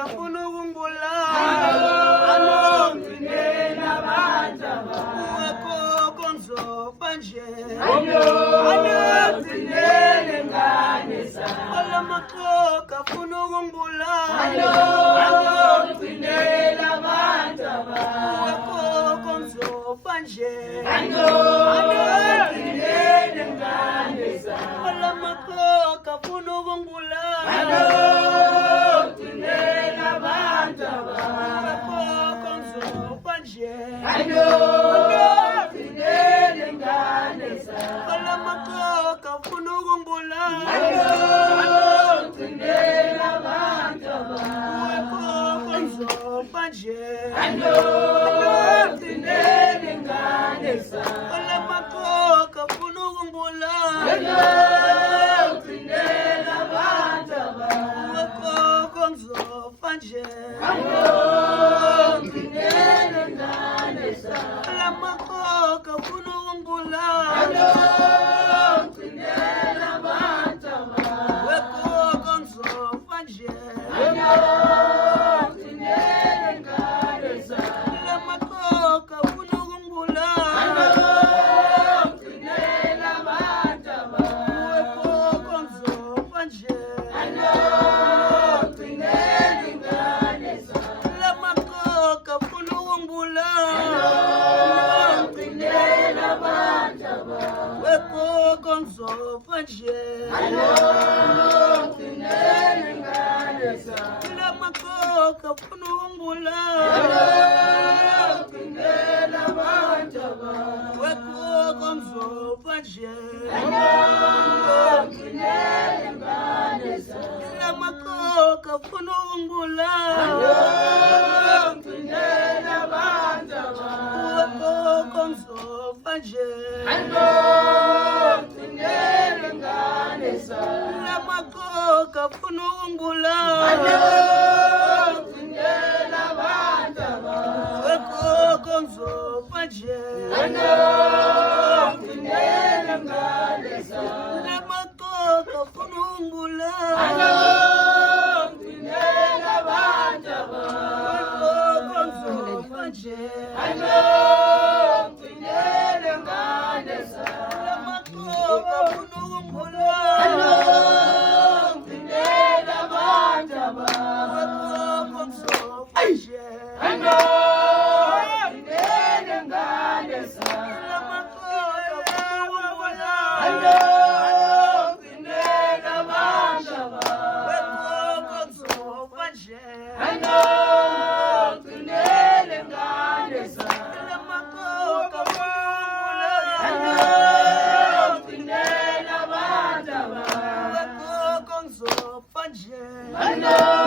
kafuna ukungibulala uwekhokho ngizofa nje olamaxoka afuna ukungibulala uwekhokho ngizofa nje olamaxoka afuna ukungibulala uwekhokho ngizofa nje olamaxoka afuna ukungibulala uwekhokho ngizofa nje olamaxoka afuna ukungibulala uwekhokho ngizofa nje olamaxoka afuna ukungibulala uwekhokho ngizofa nje olamaxoka afuna ukungibulala uwekhokho ngizofa nje olamaxoka afuna ukungibulala uwekhokho ngizofa nje olamaxoka afuna ukungibulala uwekhokho ngizofa nje olamaxoka afuna ukungibulala uwekhokho ngizofa nje olamaxoka afuna ukungibulala uwekhokho ngizofa nje olamaxoka afuna ukungibulala uwekhokho ngizofa nje olamaxoka afuna ukungibulala uwekhokho ngizofa nje I know.